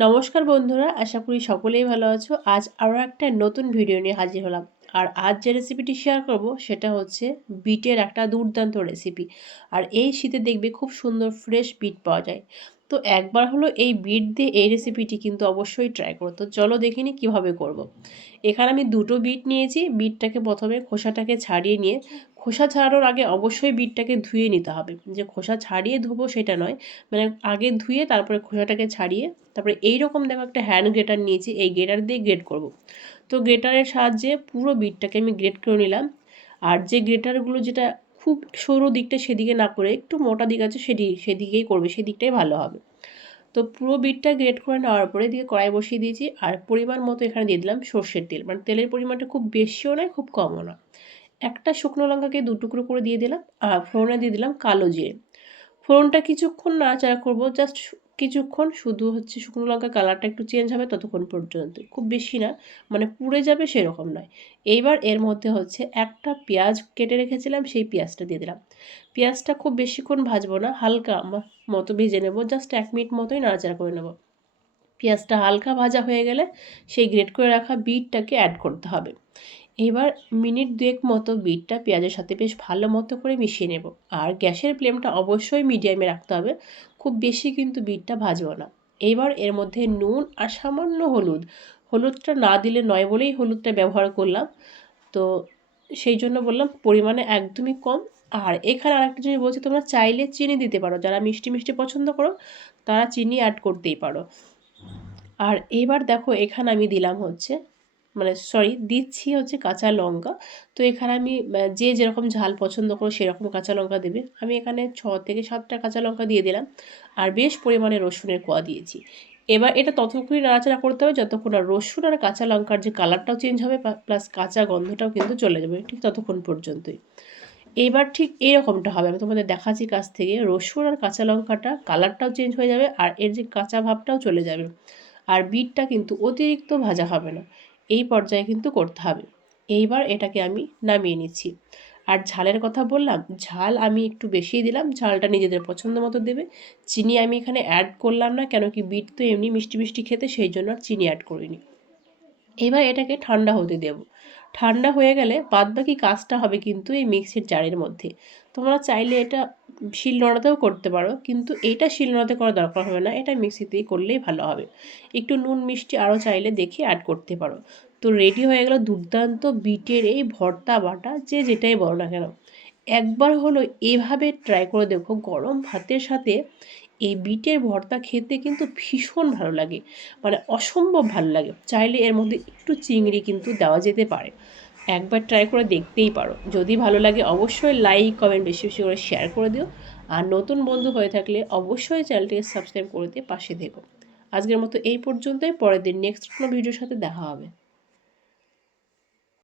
নমস্কার বন্ধুরা, আশা করি সকলেই ভালো আছো। আজ আরও একটা নতুন ভিডিও নিয়ে হাজির হলাম। আর আজ যে রেসিপিটি শেয়ার করব, সেটা হচ্ছে বিটের একটা দুর্দান্ত রেসিপি আর এই শীতে দেখবে খুব সুন্দর ফ্রেশ বিট পাওয়া যায়। তো একবার হলো এই বিট দিয়ে এই রেসিপিটি কিন্তু অবশ্যই ট্রাই করো। তো চলো দেখিনি কীভাবে করব। এখানে আমি দুটো বিট নিয়েছি। বিটটাকে প্রথমে খোসাটাকে ছাড়িয়ে নিয়ে, খোসা ছাড়ানোর আগে অবশ্যই বিটটাকে ধুয়ে নিতে হবে। যে খোসা ছাড়িয়ে ধুবো সেটা নয় মানে আগে ধুয়ে তারপরে খোসাটাকে ছাড়িয়ে তারপরে এইরকম দেখো একটা হ্যান্ড গ্রেটার নিয়েছি, এই গ্রেটার দিয়ে গ্রেট করব। তো গ্রেটারের সাহায্যে পুরো বিটটাকে আমি গ্রেট করে নিলাম। আর যে গ্রেটারগুলো যেটা খুব সরু দিকটা সেদিকে না করে, একটু মোটা দিক আছে সেদি সেদিকেই করবে সেদিকটাই ভালো হবে। তো পুরো বিটটা গ্রেট করে নেওয়ার পরে দিয়ে কড়াই বসিয়ে দিয়েছি, আর পরিমাণ মতো এখানে দিয়ে দিলাম সর্ষের তেল। মানে তেলের পরিমাণটা খুব বেশিও নয়, খুব কমও না একটা শুকনো লঙ্কাকে দু টুকরো করে দিয়ে দিলাম, আর ফোড়নে দিয়ে দিলাম কালো জিরে। ফোড়নটা কিছুক্ষণ নাড়াচাড়া করব জাস্ট কিছুক্ষণ শুধু হচ্ছে শুকনো লঙ্কা কালারটা একটু চেঞ্জ হবে ততক্ষণ পর্যন্ত। খুব বেশি না মানে পুড়ে যাবে সেরকম নয়। এইবার এর মধ্যে হচ্ছে একটা পেঁয়াজ কেটে রেখেছিলাম, সেই পেঁয়াজটা দিয়ে দিলাম। পেঁয়াজটা খুব বেশিক্ষণ ভাজবো না, হালকা মতো ভেজে নেব জাস্ট এক মিনিট মতোই নাড়াচাড়া করে নেব। পেঁয়াজটা হালকা ভাজা হয়ে গেলে সেই গ্রেট করে রাখা বিটটাকে অ্যাড করতে হবে। এবার মিনিট দুয়েক মতো বিটটা পেঁয়াজের সাথে বেশ ভালো মতো করে মিশিয়ে নেব। আর গ্যাসের ফ্লেমটা অবশ্যই মিডিয়ামে রাখতে হবে, খুব বেশি কিন্তু বিটটা ভাজবো না। এবার এর মধ্যে নুন আর সামান্য হলুদ, হলুদটা না দিলে নয় বলেই হলুদটা ব্যবহার করলাম। তো সেই জন্য বললাম পরিমাণে একদমই কম। আর এখানে আরেকটা জিনিস বলছি, তোমরা চাইলে চিনি দিতে পারো, যারা মিষ্টি মিষ্টি পছন্দ করো, তারা চিনি অ্যাড করতেই পারো। আর এবার দেখো এখানে আমি দিলাম হচ্ছে মানে সরি দিচ্ছি হচ্ছে কাঁচা লঙ্কা। তো এখানে আমি যে যেরকম ঝাল পছন্দ করো সেরকম কাঁচা লঙ্কা দেবে। আমি এখানে ছ থেকে সাতটা কাঁচা লঙ্কা দিয়ে দিলাম। আর বেশ পরিমাণে রসুনের কোয়া দিয়েছি। এবার এটা ততক্ষণই নাড়াচাড়া করতে হবে যতক্ষণ আর রসুন আর কাঁচা লঙ্কার যে কালারটাও চেঞ্জ হবে প্লাস কাঁচা গন্ধটাও কিন্তু চলে যাবে ঠিক ততক্ষণ পর্যন্তই। এবার ঠিক এরকমটা হবে। আমি তোমাদের দেখাচ্ছি কাছ থেকে। রসুন আর কাঁচা লঙ্কাটা কালারটাও চেঞ্জ হয়ে যাবে আর এর যে কাঁচা ভাবটাও চলে যাবে। আর বিটটা কিন্তু অতিরিক্ত ভাজা হবে না। এই পর্যায়ে কিন্তু করতে হবে। এইবার এটাকে আমি নামিয়ে নিচ্ছি। আর ঝালের কথা বললাম, ঝাল আমি একটু বেশিই দিলাম, ঝালটা নিজেদের পছন্দ মতো দেবে। চিনি আমি এখানে অ্যাড করলাম না, কেন কি বিট তো এমনি মিষ্টি মিষ্টি খেতে, সেই জন্য আর চিনি অ্যাড করিনি। এবার এটাকে ঠান্ডা হতে দেব। ঠান্ডা হয়ে গেলে বাদবাকি কাজটা হবে কিন্তু এই মিক্সির জারের মধ্যে। তোমরা চাইলে এটা শিল নোড়াতেও করতে পারো, কিন্তু এটা শিল নোড়াতে করা দরকার হবে না, এটা মিক্সিতেই করলেই ভালো হবে। একটু নুন মিষ্টি আরও চাইলে দেখে অ্যাড করতে পারো। তো রেডি হয়ে গেল দুর্দান্ত বিটের এই ভর্তা বাটা, যে যেটাই বলো না কেন। একবার হলো এভাবে ট্রাই করে দেখো, গরম ভাতের সাথে এই বিটের ভর্তা খেতে কিন্তু ভীষণ ভালো লাগে। মানে অসম্ভব ভালো লাগে। চাইলে এর মধ্যে একটু চিংড়ি কিন্তু দেওয়া যেতে পারে। একবার ট্রাই করে দেখতেই পারো। যদি ভালো লাগে অবশ্যই লাইক কমেন্ট বেশি বেশি করে শেয়ার করে দিও। আর নতুন বন্ধু হয়ে থাকলে অবশ্যই চ্যানেলটিকে সাবস্ক্রাইব করে দিয়ে পাশে দেখো আজকের মতো এই পর্যন্তই। পরের দিন নেক্সট কোনো ভিডিওর সাথে দেখা হবে।